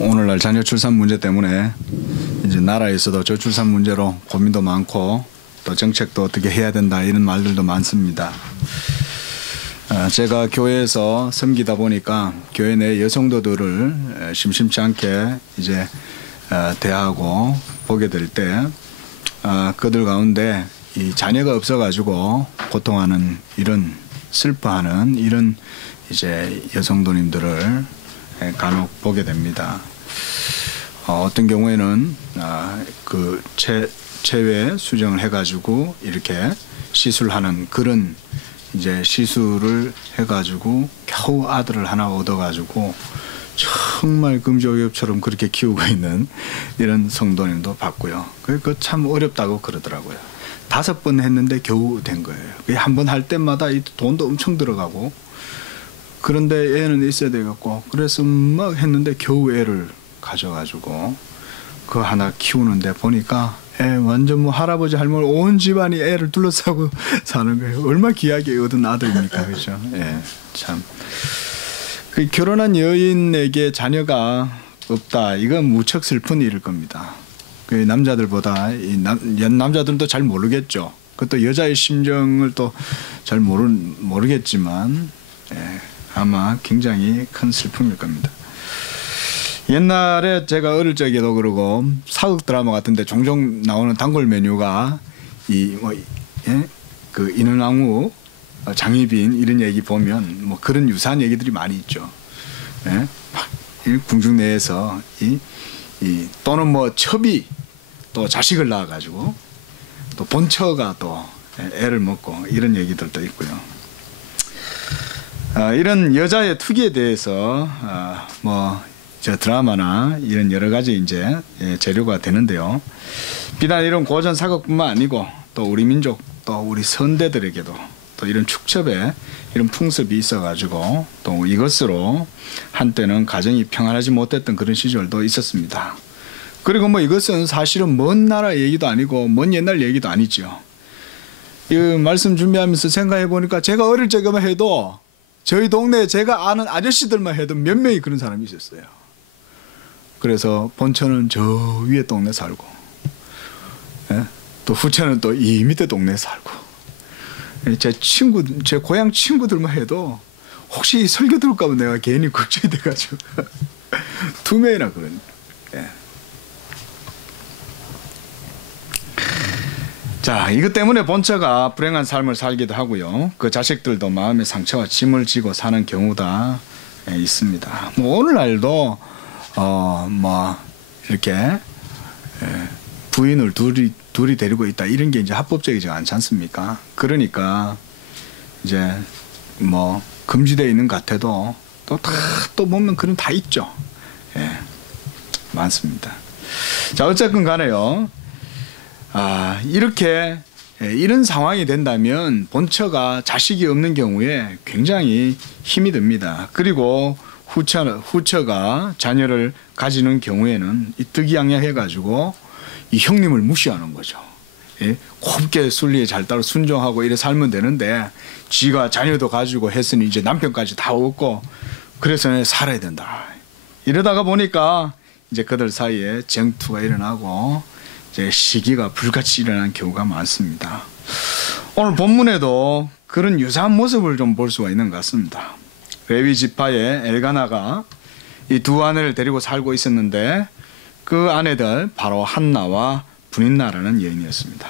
오늘날 자녀 출산 문제 때문에 이제 나라에서도 저출산 문제로 고민도 많고 또 정책도 어떻게 해야 된다 이런 말들도 많습니다. 제가 교회에서 섬기다 보니까 교회 내 여성도들을 심심치 않게 이제 대하고 보게 될 때 그들 가운데 이 자녀가 없어가지고 고통하는 이런 슬퍼하는 이런 이제 여성도님들을 간혹 보게 됩니다. 어떤 경우에는 그 체외 수정을 해가지고 이렇게 시술하는 그런 이제 시술을 해가지고 겨우 아들을 하나 얻어가지고 정말 금조기업처럼 그렇게 키우고 있는 이런 성도님도 봤고요. 그 참 어렵다고 그러더라고요. 5번 했는데 겨우 된 거예요. 한 번 할 때마다 이 돈도 엄청 들어가고 그런데 애는 있어야 되겠고 그래서 막 했는데 겨우 애를 가져가지고 그 하나 키우는데 보니까 애 완전 뭐 할아버지 할머니 온 집안이 애를 둘러싸고 사는 거예요. 얼마나 귀하게 얻은 아들입니까, 그렇죠? 예, 참. 그 결혼한 여인에게 자녀가 없다. 이건 무척 슬픈 일일 겁니다. 그 남자들보다 남자들도 잘 모르겠죠. 그것도 여자의 심정을 또 잘 모르겠지만 예, 아마 굉장히 큰 슬픔일 겁니다. 옛날에 제가 어릴 적에도 그러고 사극 드라마 같은데 종종 나오는 단골 메뉴가 그 인은왕후, 장희빈 이런 얘기 보면 뭐 그런 유사한 얘기들이 많이 있죠. 예? 궁중 내에서 또는 뭐 첩이 또 자식을 낳아가지고 또 본처가 또 애를 먹고 이런 얘기들도 있고요. 이런 여자의 투기에 대해서 저 드라마나 이런 여러 가지 이제 재료가 되는데요. 비단 이런 고전 사극뿐만 아니고 또 우리 민족 또 우리 선대들에게도 또 이런 축첩에 이런 풍습이 있어가지고 또 이것으로 한때는 가정이 평안하지 못했던 그런 시절도 있었습니다. 그리고 뭐 이것은 사실은 먼 나라 얘기도 아니고 먼 옛날 얘기도 아니죠. 이 말씀 준비하면서 생각해 보니까 제가 어릴 적에만 해도 저희 동네에 제가 아는 아저씨들만 해도 몇 명이 그런 사람이 있었어요. 그래서 본처는 저 위에 동네 살고, 예? 또 후처는 또 이 밑에 동네 살고, 제 고향 친구들만 해도 혹시 설교 들을까봐 내가 괜히 걱정이 돼가지고 2명이나 그런. 예. 자, 이것 때문에 본처가 불행한 삶을 살기도 하고요. 그 자식들도 마음의 상처와 짐을 지고 사는 경우가 있습니다. 뭐 오늘날도 이렇게 부인을 둘이 데리고 있다 이런 게 이제 합법적이지 않지 않습니까? 그러니까 이제 뭐 금지되어 있는 것 같아도 또 보면 그런 다 있죠. 예, 많습니다. 자, 어쨌든 간에요. 이렇게 이런 상황이 된다면 본처가 자식이 없는 경우에 굉장히 힘이 듭니다. 그리고 후처가 자녀를 가지는 경우에는 득이양양해가지고 이 형님을 무시하는 거죠. 예? 곱게 순리에 잘 따라 순종하고 이래 살면 되는데 지가 자녀도 가지고 했으니 이제 남편까지 다 얻고 그래서 살아야 된다. 이러다가 보니까 이제 그들 사이에 정투가 일어나고 이제 시기가 불같이 일어난 경우가 많습니다. 오늘 본문에도 그런 유사한 모습을 좀 볼 수가 있는 것 같습니다. 레위 지파의 엘가나가 이 2 아내를 데리고 살고 있었는데 그 아내들 바로 한나와 브닌나라는 여인이었습니다.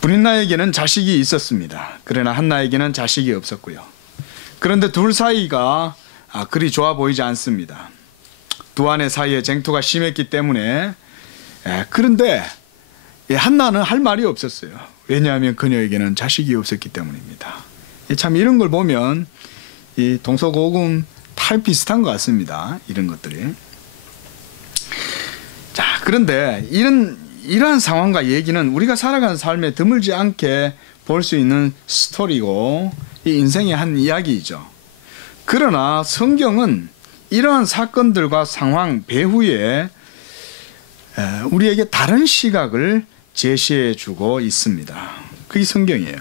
브닌나에게는 자식이 있었습니다. 그러나 한나에게는 자식이 없었고요. 그런데 둘 사이가 그리 좋아 보이지 않습니다. 2 아내 사이에 쟁투가 심했기 때문에 그런데 한나는 할 말이 없었어요. 왜냐하면 그녀에게는 자식이 없었기 때문입니다. 참 이런 걸 보면 이 동서고금 비슷한 것 같습니다. 이런 것들이. 자, 그런데 이러한 상황과 얘기는 우리가 살아가는 삶에 드물지 않게 볼 수 있는 스토리고 이 인생의 한 이야기이죠. 그러나 성경은 이러한 사건들과 상황 배후에 우리에게 다른 시각을 제시해 주고 있습니다. 그게 성경이에요.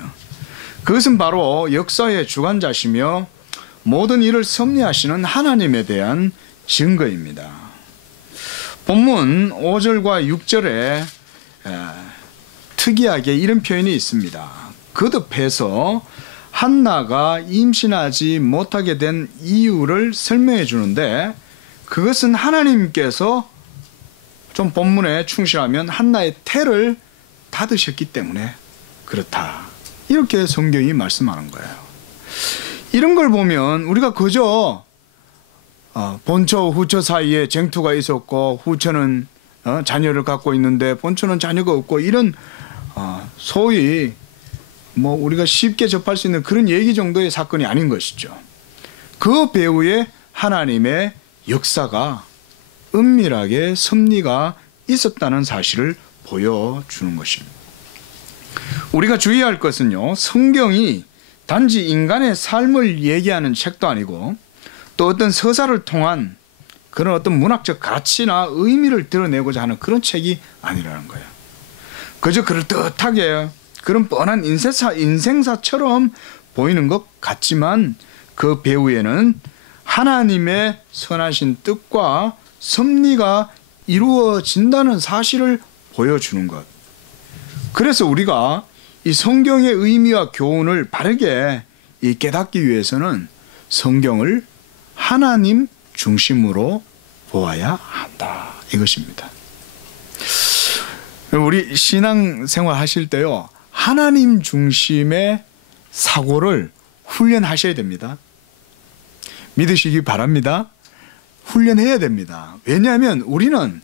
그것은 바로 역사의 주관자시며 모든 일을 섭리하시는 하나님에 대한 증거입니다. 본문 5절과 6절에 특이하게 이런 표현이 있습니다. 거듭해서 한나가 임신하지 못하게 된 이유를 설명해 주는데, 그것은 하나님께서 좀 본문에 충실하면 한나의 태를 닫으셨기 때문에 그렇다, 이렇게 성경이 말씀하는 거예요. 이런 걸 보면 우리가 그저 본처 후처 사이에 쟁투가 있었고, 후처는 자녀를 갖고 있는데 본처는 자녀가 없고, 이런 소위 뭐 우리가 쉽게 접할 수 있는 그런 얘기 정도의 사건이 아닌 것이죠. 그 배후에 하나님의 역사가, 은밀하게 섭리가 있었다는 사실을 보여주는 것입니다. 우리가 주의할 것은요, 성경이 단지 인간의 삶을 얘기하는 책도 아니고 또 어떤 서사를 통한 그런 어떤 문학적 가치나 의미를 드러내고자 하는 그런 책이 아니라는 거예요. 그저 그럴듯하게 그런 뻔한 인생사처럼 보이는 것 같지만, 그 배후에는 하나님의 선하신 뜻과 섭리가 이루어진다는 사실을 보여주는 것. 그래서 우리가 이 성경의 의미와 교훈을 바르게 깨닫기 위해서는 성경을 하나님 중심으로 보아야 한다, 이것입니다. 우리 신앙생활 하실 때요, 하나님 중심의 사고를 훈련하셔야 됩니다. 믿으시기 바랍니다. 훈련해야 됩니다. 왜냐하면 우리는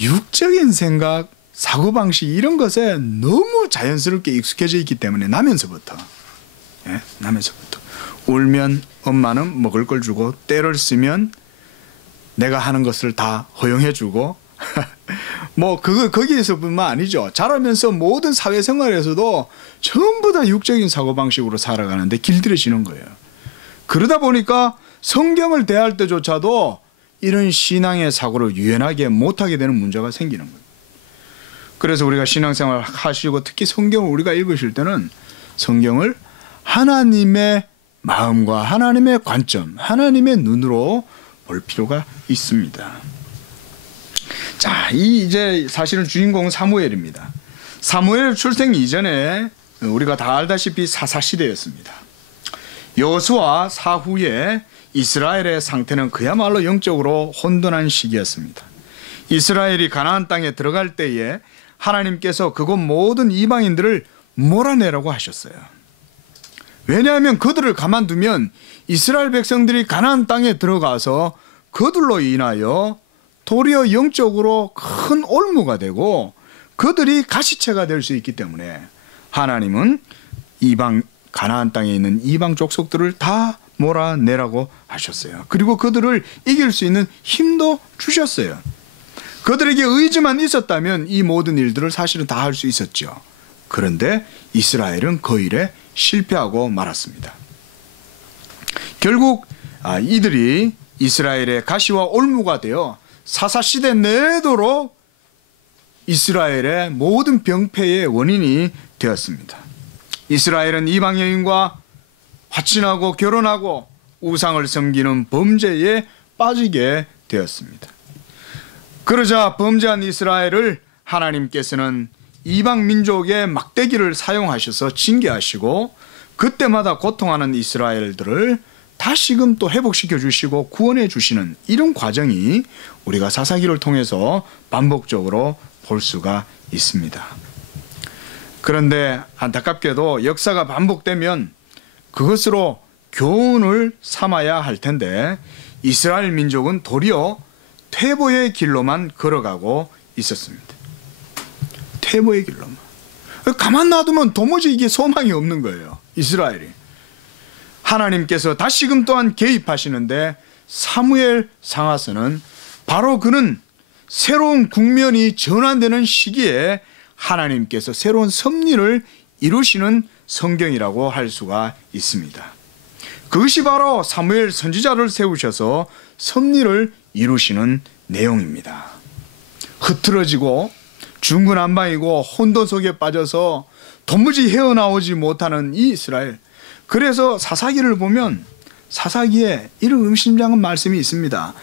육적인 생각, 사고방식 이런 것에 너무 자연스럽게 익숙해져 있기 때문에, 나면서부터 울면 엄마는 먹을 걸 주고, 때를 쓰면 내가 하는 것을 다 허용해 주고 뭐 거기에서뿐만 아니죠. 자라면서 모든 사회생활에서도 전부 다 육적인 사고방식으로 살아가는데 길들여지는 거예요. 그러다 보니까 성경을 대할 때조차도 이런 신앙의 사고를 유연하게 못하게 되는 문제가 생기는 거예요. 그래서 우리가 신앙생활 하시고 특히 성경을 우리가 읽으실 때는 성경을 하나님의 마음과 하나님의 관점, 하나님의 눈으로 볼 필요가 있습니다. 자, 이제 사실은 주인공은 사무엘입니다. 사무엘 출생 이전에 우리가 다 알다시피 사사시대였습니다. 여호수아 사후에 이스라엘의 상태는 그야말로 영적으로 혼돈한 시기였습니다. 이스라엘이 가나안 땅에 들어갈 때에 하나님께서 그곳 모든 이방인들을 몰아내라고 하셨어요. 왜냐하면 그들을 가만두면 이스라엘 백성들이 가나안 땅에 들어가서 그들로 인하여 도리어 영적으로 큰 올무가 되고 그들이 가시체가 될 수 있기 때문에 하나님은 가나안 땅에 있는 이방 족속들을 다 몰아내라고 하셨어요. 그리고 그들을 이길 수 있는 힘도 주셨어요. 그들에게 의지만 있었다면 이 모든 일들을 사실은 다 할 수 있었죠. 그런데 이스라엘은 그 일에 실패하고 말았습니다. 결국 이들이 이스라엘의 가시와 올무가 되어 사사시대 내도록 이스라엘의 모든 병폐의 원인이 되었습니다. 이스라엘은 이방 여인과 화친하고 결혼하고 우상을 섬기는 범죄에 빠지게 되었습니다. 그러자 범죄한 이스라엘을 하나님께서는 이방 민족의 막대기를 사용하셔서 징계하시고 그때마다 고통하는 이스라엘들을 다시금 또 회복시켜 주시고 구원해 주시는 이런 과정이 우리가 사사기를 통해서 반복적으로 볼 수가 있습니다. 그런데 안타깝게도 역사가 반복되면 그것으로 교훈을 삼아야 할 텐데 이스라엘 민족은 도리어 퇴보의 길로만 걸어가고 있었습니다. 퇴보의 길로만. 가만 놔두면 도무지 이게 소망이 없는 거예요. 이스라엘이. 하나님께서 다시금 또한 개입하시는데 사무엘 상하서는 바로 그는 새로운 국면이 전환되는 시기에 하나님께서 새로운 섭리를 이루시는 성경이라고 할 수가 있습니다. 그것이 바로 사무엘 선지자를 세우셔서 섭리를 이루시는 내용입니다. 흐트러지고 중구난방이고 혼돈 속에 빠져서 도무지 헤어나오지 못하는 이 이스라엘. 그래서 사사기를 보면 사사기에 이런 의미심장한 말씀이 있습니다.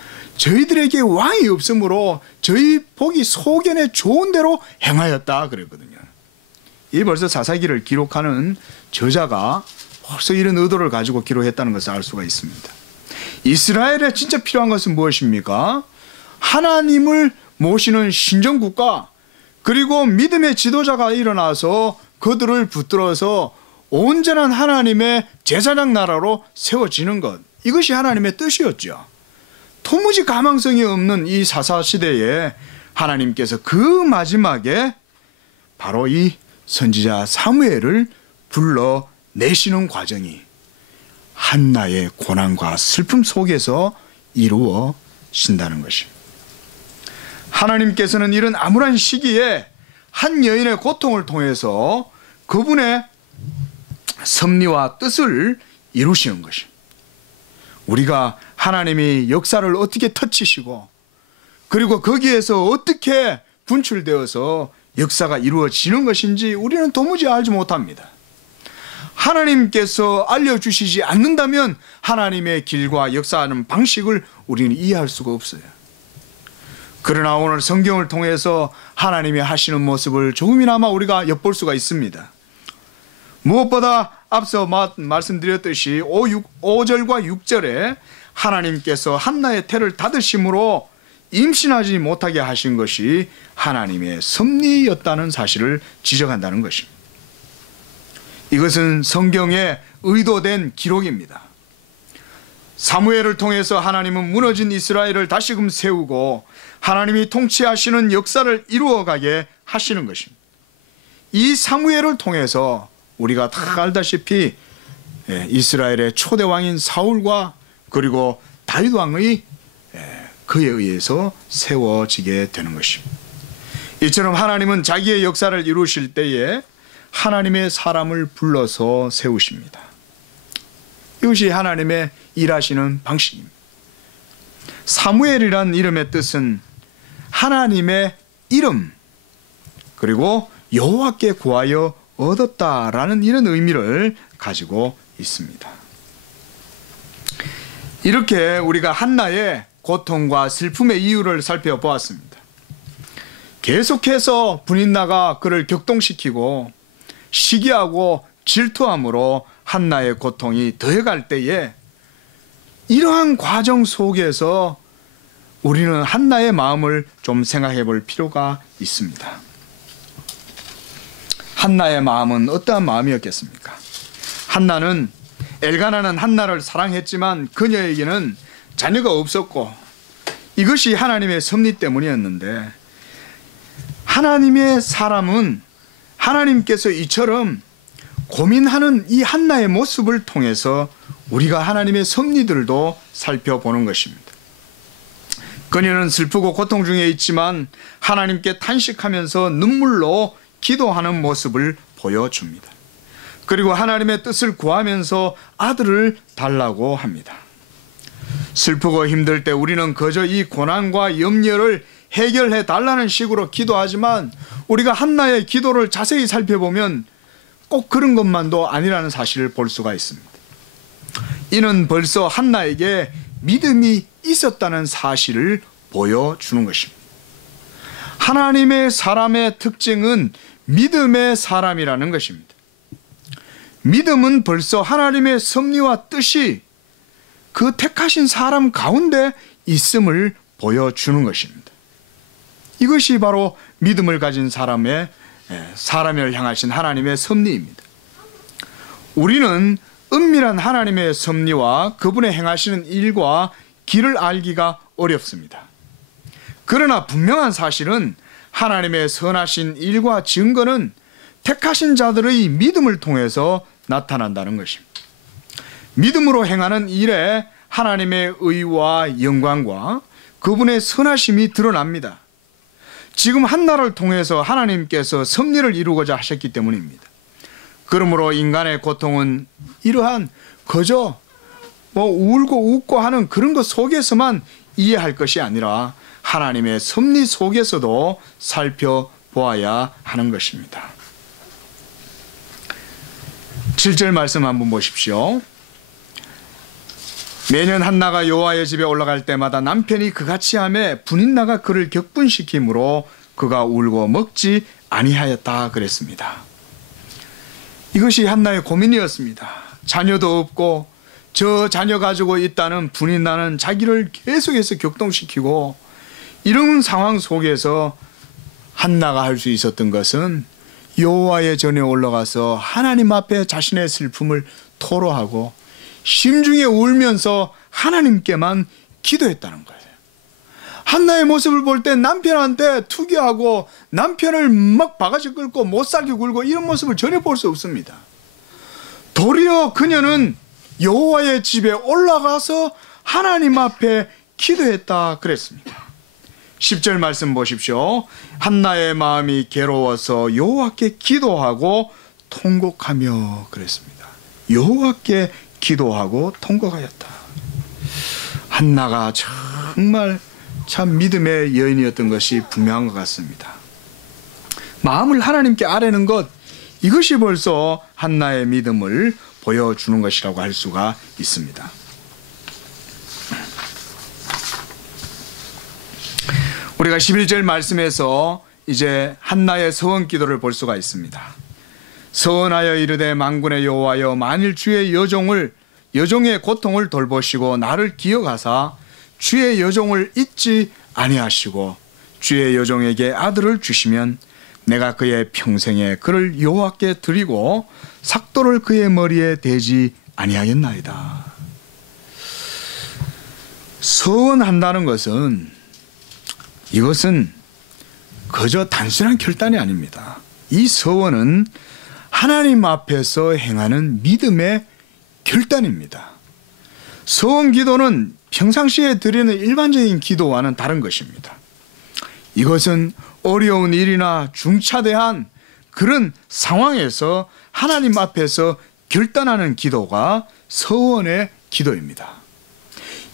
저희들에게 왕이 없으므로 저희 복이 소견에 좋은 대로 행하였다 그랬거든요. 이 벌써 사사기를 기록하는 저자가 벌써 이런 의도를 가지고 기록했다는 것을 알 수가 있습니다. 이스라엘에 진짜 필요한 것은 무엇입니까? 하나님을 모시는 신정국가, 그리고 믿음의 지도자가 일어나서 그들을 붙들어서 온전한 하나님의 제사장 나라로 세워지는 것, 이것이 하나님의 뜻이었죠. 도무지 가망성이 없는 이 사사시대에 하나님께서 그 마지막에 바로 이 선지자 사무엘을 불러내시는 과정이 한나의 고난과 슬픔 속에서 이루어진다는 것입니다. 하나님께서는 이런 암울한 시기에 한 여인의 고통을 통해서 그분의 섭리와 뜻을 이루시는 것입니다. 우리가 하나님이 역사를 어떻게 터치시고 그리고 거기에서 어떻게 분출되어서 역사가 이루어지는 것인지 우리는 도무지 알지 못합니다. 하나님께서 알려주시지 않는다면 하나님의 길과 역사하는 방식을 우리는 이해할 수가 없어요. 그러나 오늘 성경을 통해서 하나님이 하시는 모습을 조금이나마 우리가 엿볼 수가 있습니다. 무엇보다 앞서 말씀드렸듯이 5절과 6절에 하나님께서 한나의 태를 닫으심으로 임신하지 못하게 하신 것이 하나님의 섭리였다는 사실을 지적한다는 것입니다. 이것은 성경에 의도된 기록입니다. 사무엘을 통해서 하나님은 무너진 이스라엘을 다시금 세우고 하나님이 통치하시는 역사를 이루어가게 하시는 것입니다. 이 사무엘을 통해서 우리가 다 알다시피 이스라엘의 초대 왕인 사울과 그리고 다윗 왕의 그에 의해서 세워지게 되는 것입니다. 이처럼 하나님은 자기의 역사를 이루실 때에 하나님의 사람을 불러서 세우십니다. 이것이 하나님의 일하시는 방식입니다. 사무엘이란 이름의 뜻은 하나님의 이름, 그리고 여호와께 구하여 얻었다라는 이런 의미를 가지고 있습니다. 이렇게 우리가 한나의 고통과 슬픔의 이유를 살펴보았습니다. 계속해서 분인나가 그를 격동시키고 시기하고 질투함으로 한나의 고통이 더해갈 때에 이러한 과정 속에서 우리는 한나의 마음을 좀 생각해 볼 필요가 있습니다. 한나의 마음은 어떠한 마음이었겠습니까? 한나는 엘가나는 한나를 사랑했지만 그녀에게는 자녀가 없었고 이것이 하나님의 섭리 때문이었는데, 하나님의 사람은 하나님께서 이처럼 고민하는 이 한나의 모습을 통해서 우리가 하나님의 섭리들도 살펴보는 것입니다. 그녀는 슬프고 고통 중에 있지만 하나님께 탄식하면서 눈물로 기도하는 모습을 보여줍니다. 그리고 하나님의 뜻을 구하면서 아들을 달라고 합니다. 슬프고 힘들 때 우리는 그저 이 고난과 염려를 해결해 달라는 식으로 기도하지만 우리가 한나의 기도를 자세히 살펴보면 꼭 그런 것만도 아니라는 사실을 볼 수가 있습니다. 이는 벌써 한나에게 믿음이 있었다는 사실을 보여주는 것입니다. 하나님의 사람의 특징은 믿음의 사람이라는 것입니다. 믿음은 벌써 하나님의 섭리와 뜻이 그 택하신 사람 가운데 있음을 보여주는 것입니다. 이것이 바로 믿음을 가진 사람을 향하신 하나님의 섭리입니다. 우리는 은밀한 하나님의 섭리와 그분의 행하시는 일과 길을 알기가 어렵습니다. 그러나 분명한 사실은 하나님의 선하신 일과 증거는 택하신 자들의 믿음을 통해서 나타난다는 것입니다. 믿음으로 행하는 일에 하나님의 의와 영광과 그분의 선하심이 드러납니다. 지금 한나를 통해서 하나님께서 섭리를 이루고자 하셨기 때문입니다. 그러므로 인간의 고통은 이러한 그저 울고 웃고 하는 그런 것 속에서만 이해할 것이 아니라 하나님의 섭리 속에서도 살펴보아야 하는 것입니다. 7절 말씀 한번 보십시오. 매년 한나가 여호와의 집에 올라갈 때마다 남편이 그같이 하매 분인나가 그를 격분시키므로 그가 울고 먹지 아니하였다 그랬습니다. 이것이 한나의 고민이었습니다. 자녀도 없고 저 자녀 가지고 있다는 분인나는 자기를 계속해서 격동시키고, 이런 상황 속에서 한나가 할 수 있었던 것은 여호와의 전에 올라가서 하나님 앞에 자신의 슬픔을 토로하고 심중에 울면서 하나님께만 기도했다는 거예요. 한나의 모습을 볼 때 남편한테 투기하고 남편을 막 바가지 끌고 못살게 굴고 이런 모습을 전혀 볼 수 없습니다. 도리어 그녀는 여호와의 집에 올라가서 하나님 앞에 기도했다 그랬습니다. 10절 말씀 보십시오. 한나의 마음이 괴로워서 여호와께 기도하고 통곡하며 그랬습니다. 여호와께 기도하고 통곡하였다. 한나가 정말 참 믿음의 여인이었던 것이 분명한 것 같습니다. 마음을 하나님께 아뢰는 것, 이것이 벌써 한나의 믿음을 보여주는 것이라고 할 수가 있습니다. 우리가 11절 말씀에서 이제 한나의 서원 기도를 볼 수가 있습니다. 서원하여 이르되 만군의 여호와여, 만일 주의 여종의 고통을 돌보시고 나를 기억하사 주의 여종을 잊지 아니하시고 주의 여종에게 아들을 주시면 내가 그의 평생에 그를 여호와께 드리고 삭도를 그의 머리에 대지 아니하겠나이다. 서원한다는 것은, 이것은 그저 단순한 결단이 아닙니다. 이 서원은 하나님 앞에서 행하는 믿음의 결단입니다. 서원 기도는 평상시에 드리는 일반적인 기도와는 다른 것입니다. 이것은 어려운 일이나 중차대한 그런 상황에서 하나님 앞에서 결단하는 기도가 서원의 기도입니다.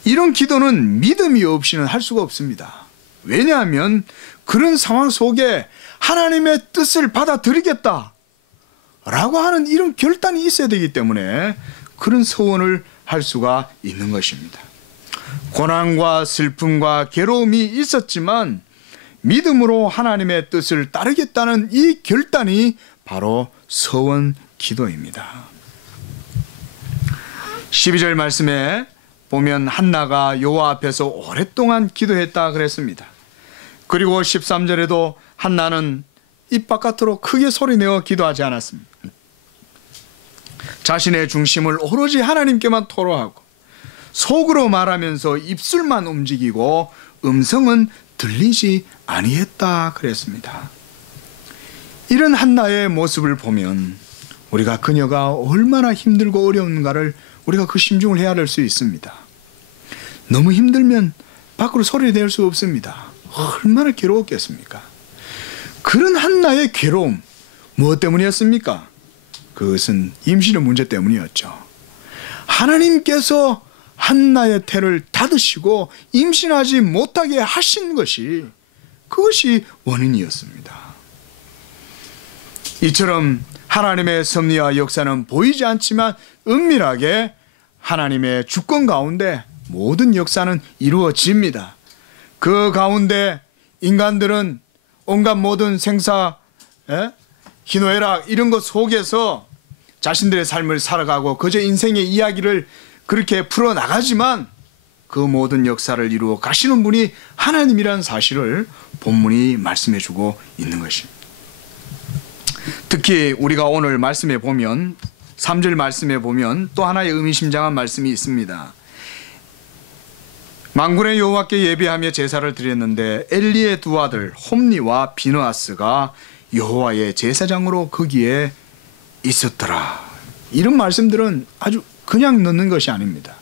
이런 기도는 믿음이 없이는 할 수가 없습니다. 왜냐하면 그런 상황 속에 하나님의 뜻을 받아들이겠다 라고 하는 이런 결단이 있어야 되기 때문에 그런 서원을 할 수가 있는 것입니다. 고난과 슬픔과 괴로움이 있었지만 믿음으로 하나님의 뜻을 따르겠다는 이 결단이 바로 서원 기도입니다. 12절 말씀에 보면 한나가 여호와 앞에서 오랫동안 기도했다 그랬습니다. 그리고 13절에도 한나는 입 바깥으로 크게 소리내어 기도하지 않았습니다. 자신의 중심을 오로지 하나님께만 토로하고 속으로 말하면서 입술만 움직이고 음성은 들리지 아니했다 그랬습니다. 이런 한나의 모습을 보면 우리가 그녀가 얼마나 힘들고 어려운가를 우리가 그 심중을 헤아릴 수 있습니다. 너무 힘들면 밖으로 소리를 낼 수 없습니다. 얼마나 괴로웠겠습니까? 그런 한나의 괴로움, 무엇 때문이었습니까? 그것은 임신의 문제 때문이었죠. 하나님께서 한나의 태를 닫으시고 임신하지 못하게 하신 것이, 그것이 원인이었습니다. 이처럼 하나님의 섭리와 역사는 보이지 않지만 은밀하게 하나님의 주권 가운데 모든 역사는 이루어집니다. 그 가운데 인간들은 온갖 모든 생사, 희노애락 이런 것 속에서 자신들의 삶을 살아가고 그저 인생의 이야기를 그렇게 풀어나가지만 그 모든 역사를 이루어 가시는 분이 하나님이라는 사실을 본문이 말씀해주고 있는 것입니다. 특히 우리가 오늘 말씀에 보면 3절 말씀에 보면 또 하나의 의미심장한 말씀이 있습니다. 만군의 여호와께 예배하며 제사를 드렸는데 엘리의 두 아들 홈니와 비느하스가 여호와의 제사장으로 거기에 있었더라. 이런 말씀들은 아주 그냥 넣는 것이 아닙니다.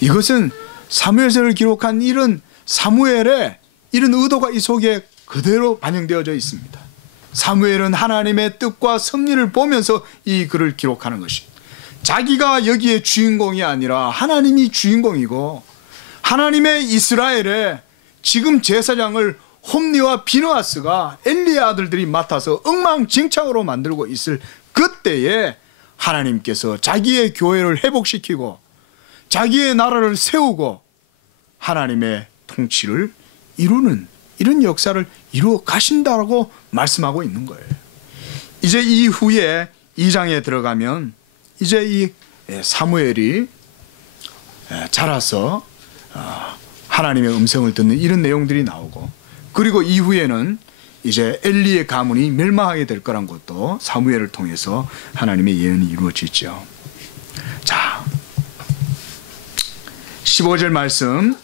이것은 사무엘서를 기록한 이런 사무엘의 이런 의도가 이 속에 그대로 반영되어져 있습니다. 사무엘은 하나님의 뜻과 섭리를 보면서 이 글을 기록하는 것입니다. 자기가 여기에 주인공이 아니라 하나님이 주인공이고 하나님의 이스라엘에 지금 제사장을 홈니와 비느하스가 엘리의 아들들이 맡아서 엉망진창으로 만들고 있을 그때에 하나님께서 자기의 교회를 회복시키고 자기의 나라를 세우고 하나님의 통치를 이루는 이런 역사를 이루어 가신다라고 말씀하고 있는 거예요. 이제 이후에 2장에 들어가면 이제 이 사무엘이 자라서 하나님의 음성을 듣는 이런 내용들이 나오고, 그리고 이후에는 이제 엘리의 가문이 멸망하게 될 거란 것도 사무엘을 통해서 하나님의 예언이 이루어지죠. 자, 15절 말씀.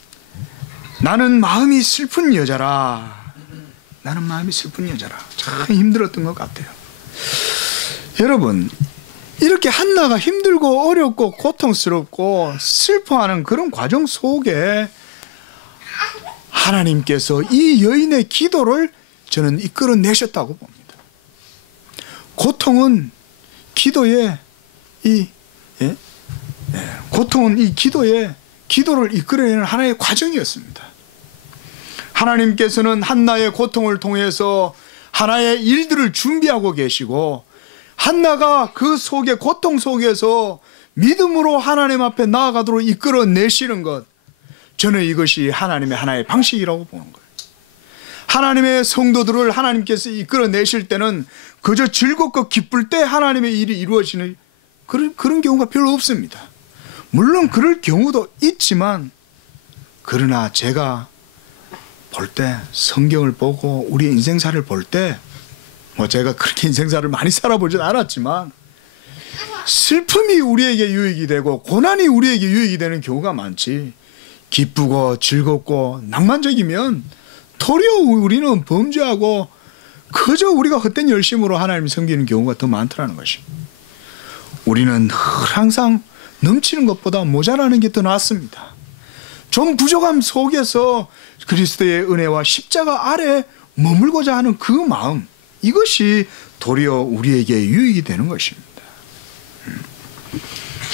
나는 마음이 슬픈 여자라. 나는 마음이 슬픈 여자라. 참 힘들었던 것 같아요. 여러분, 이렇게 한나가 힘들고 어렵고 고통스럽고 슬퍼하는 그런 과정 속에 하나님께서 이 여인의 기도를 저는 이끌어내셨다고 봅니다. 고통은 기도의 기도를 이끌어내는 하나의 과정이었습니다. 하나님께서는 한나의 고통을 통해서 하나의 일들을 준비하고 계시고, 한나가 그 속에 고통 속에서 믿음으로 하나님 앞에 나아가도록 이끌어내시는 것, 저는 이것이 하나님의 하나의 방식이라고 보는 거예요. 하나님의 성도들을 하나님께서 이끌어내실 때는 그저 즐겁고 기쁠 때 하나님의 일이 이루어지는 그런 경우가 별로 없습니다. 물론 그럴 경우도 있지만, 그러나 제가 볼 때, 성경을 보고 우리의 인생사를 볼 때, 제가 그렇게 인생사를 많이 살아보진 않았지만 슬픔이 우리에게 유익이 되고 고난이 우리에게 유익이 되는 경우가 많지, 기쁘고 즐겁고 낭만적이면 도리어 우리는 범죄하고 그저 우리가 헛된 열심으로 하나님을 섬기는 경우가 더 많더라는 것입니다. 우리는 항상 넘치는 것보다 모자라는 게 더 낫습니다. 좀 부족함 속에서 그리스도의 은혜와 십자가 아래 머물고자 하는 그 마음, 이것이 도리어 우리에게 유익이 되는 것입니다.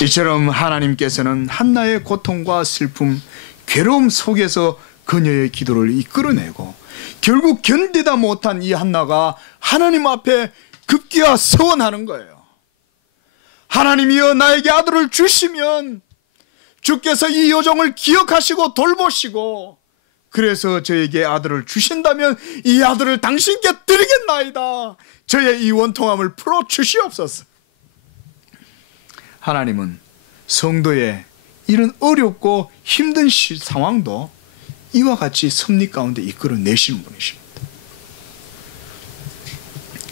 이처럼 하나님께서는 한나의 고통과 슬픔, 괴로움 속에서 그녀의 기도를 이끌어내고, 결국 견디다 못한 이 한나가 하나님 앞에 급기야 서원하는 거예요. 하나님이여, 나에게 아들을 주시면 주께서 이 여종을 기억하시고 돌보시고, 그래서 저에게 아들을 주신다면 이 아들을 당신께 드리겠나이다. 저의 이 원통함을 풀어 주시옵소서. 하나님은 성도의 이런 어렵고 힘든 상황도 이와 같이 섭리 가운데 이끌어내시는 분이십니다.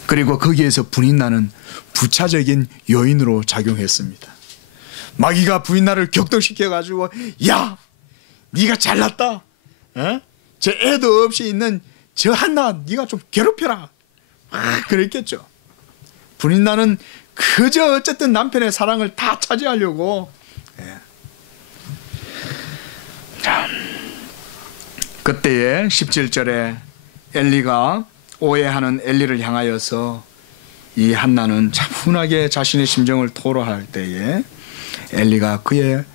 그리고 거기에서 분이 나는 부차적인 여인으로 작용했습니다. 마귀가 부인나를 격동시켜가지고, 야, 네가 잘났다, 저 애도 없이 있는 저 한나 네가 좀 괴롭혀라, 그랬겠죠. 부인나는 그저 어쨌든 남편의 사랑을 다 차지하려고. 그때에 17절에 엘리가 오해하는 엘리를 향하여서 이 한나는 차분하게 자신의 심정을 토로할 때에 엘리가 그의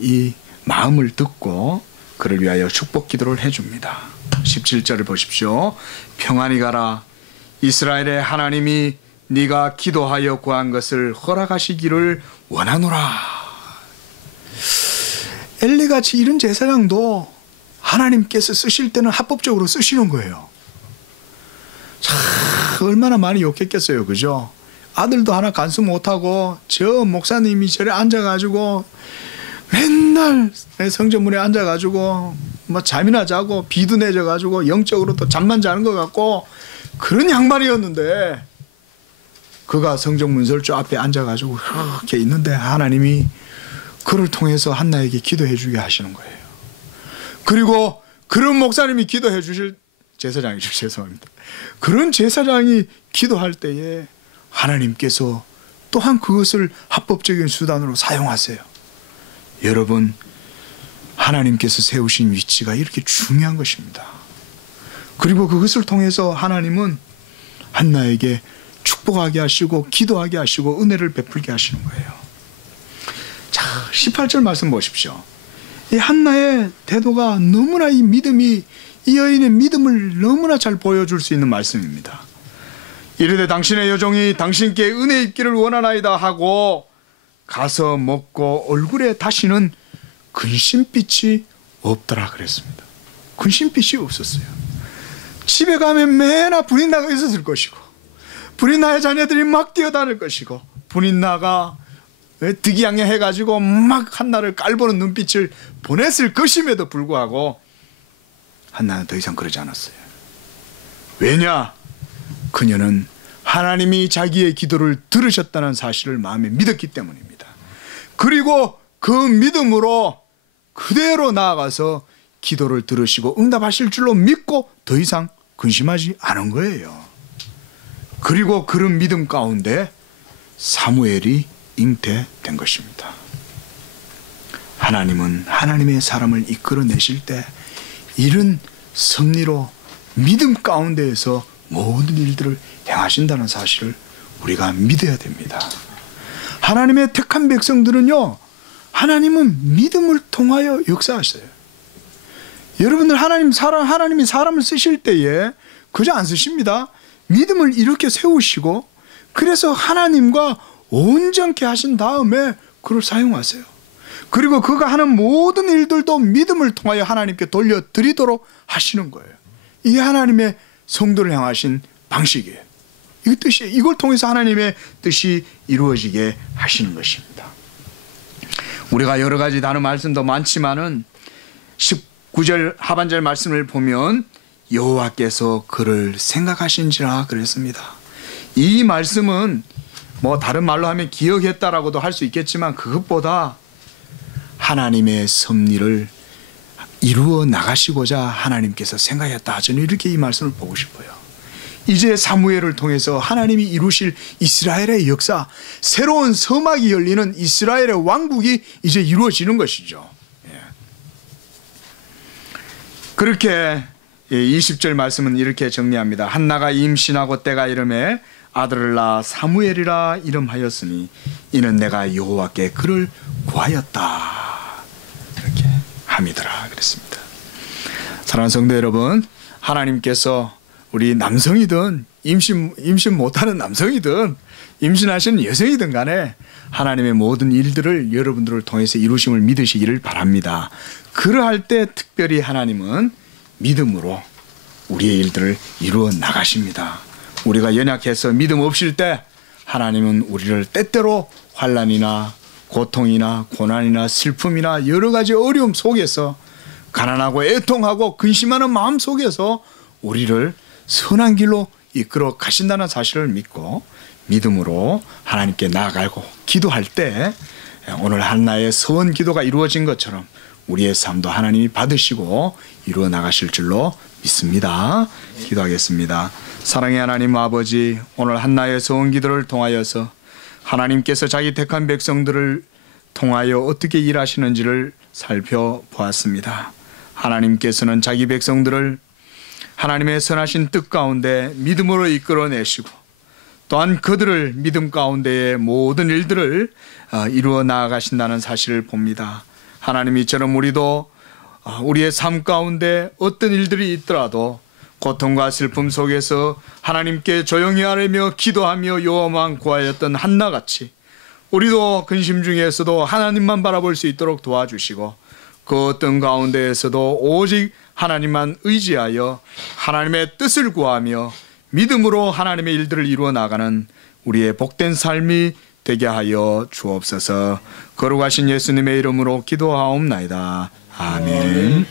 이 마음을 듣고 그를 위하여 축복 기도를 해줍니다. 17절을 보십시오. 평안히 가라. 이스라엘의 하나님이 네가 기도하여 구한 것을 허락하시기를 원하노라. 엘리같이 이런 제사장도 하나님께서 쓰실 때는 합법적으로 쓰시는 거예요. 참 얼마나 많이 욕했겠어요, 그죠? 아들도 하나 간수 못하고 저 목사님이 저래 앉아가지고 맨날 성전문에 앉아가지고 뭐 잠이나 자고 비도 내져가지고 영적으로 또 잠만 자는 것 같고 그런 양반이었는데, 그가 성전 문설주 앞에 앉아가지고 이렇게 있는데 하나님이 그를 통해서 한나에게 기도해 주게 하시는 거예요. 그리고 그런 목사님이 기도해 주실 제사장이죠, 죄송합니다. 그런 제사장이 기도할 때에 하나님께서 또한 그것을 합법적인 수단으로 사용하세요. 여러분, 하나님께서 세우신 위치가 이렇게 중요한 것입니다. 그리고 그것을 통해서 하나님은 한나에게 축복하게 하시고 기도하게 하시고 은혜를 베풀게 하시는 거예요. 자, 18절 말씀 보십시오. 이 한나의 태도가 너무나 이 믿음이, 이 여인의 믿음을 너무나 잘 보여줄 수 있는 말씀입니다. 이르되 당신의 여종이 당신께 은혜 입기를 원하나이다 하고 가서 먹고 얼굴에 다시는 근심빛이 없더라 그랬습니다. 근심빛이 없었어요. 집에 가면 매나 불이 나가 있었을 것이고, 불이 나의 자녀들이 막 뛰어다닐 것이고, 불이 나가 득이양양 해가지고 막 한나를 깔보는 눈빛을 보냈을 것임에도 불구하고 한나는 더 이상 그러지 않았어요. 왜냐? 그녀는 하나님이 자기의 기도를 들으셨다는 사실을 마음에 믿었기 때문입니다. 그리고 그 믿음으로 그대로 나아가서 기도를 들으시고 응답하실 줄로 믿고 더 이상 근심하지 않은 거예요. 그리고 그런 믿음 가운데 사무엘이 잉태된 것입니다. 하나님은 하나님의 사람을 이끌어내실 때 이런 섭리로 믿음 가운데에서 모든 일들을 행하신다는 사실을 우리가 믿어야 됩니다. 하나님의 택한 백성들은요, 하나님은 믿음을 통하여 역사하셔요. 여러분들 하나님이 사람을 쓰실 때에 그저 안 쓰십니다. 믿음을 이렇게 세우시고 그래서 하나님과 온전케 하신 다음에 그를 사용하세요. 그리고 그가 하는 모든 일들도 믿음을 통하여 하나님께 돌려드리도록 하시는 거예요. 이게 하나님의 성도를 향하신 방식이에요. 이걸 통해서 하나님의 뜻이 이루어지게 하시는 것입니다. 우리가 여러 가지 다른 말씀도 많지만은 19절 하반절 말씀을 보면 여호와께서 그를 생각하신지라 그랬습니다. 이 말씀은 뭐 다른 말로 하면 기억했다라고도 할 수 있겠지만 그것보다 하나님의 섭리를 이루어 나가시고자 하나님께서 생각했다. 저는 이렇게 이 말씀을 보고 싶어요. 이제 사무엘을 통해서 하나님이 이루실 이스라엘의 역사, 새로운 서막이 열리는 이스라엘의 왕국이 이제 이루어지는 것이죠. 그렇게 20절 말씀은 이렇게 정리합니다. 한나가 임신하고 때가 이름에 아들을 낳아 사무엘이라 이름하였으니 이는 내가 여호와께 그를 구하였다. 이렇게 함이더라 그랬습니다. 사랑하는 성도 여러분, 하나님께서 우리 남성이든 임신 못하는 남성이든 임신하시는 여성이든 간에 하나님의 모든 일들을 여러분들을 통해서 이루심을 믿으시기를 바랍니다. 그러할 때 특별히 하나님은 믿음으로 우리의 일들을 이루어 나가십니다. 우리가 연약해서 믿음 없을 때 하나님은 우리를 때때로 환난이나 고통이나 고난이나 슬픔이나 여러 가지 어려움 속에서 가난하고 애통하고 근심하는 마음 속에서 우리를 선한 길로 이끌어 가신다는 사실을 믿고 믿음으로 하나님께 나아가고 기도할 때 오늘 한나의 서원 기도가 이루어진 것처럼 우리의 삶도 하나님이 받으시고 이루어 나가실 줄로 믿습니다. 기도하겠습니다. 사랑의 하나님 아버지, 오늘 한나의 서원 기도를 통하여서 하나님께서 자기 택한 백성들을 통하여 어떻게 일하시는지를 살펴보았습니다. 하나님께서는 자기 백성들을 하나님의 선하신 뜻 가운데 믿음으로 이끌어내시고 또한 그들을 믿음 가운데의 모든 일들을 이루어 나아가신다는 사실을 봅니다. 하나님 이처럼 우리도 우리의 삶 가운데 어떤 일들이 있더라도 고통과 슬픔 속에서 하나님께 조용히 아뢰며 기도하며 여호와만 구하였던 한나같이 우리도 근심 중에서도 하나님만 바라볼 수 있도록 도와주시고 그 어떤 가운데에서도 오직 하나님만 의지하여 하나님의 뜻을 구하며 믿음으로 하나님의 일들을 이루어 나가는 우리의 복된 삶이 되게 하여 주옵소서. 거룩하신 예수님의 이름으로 기도하옵나이다. 아멘.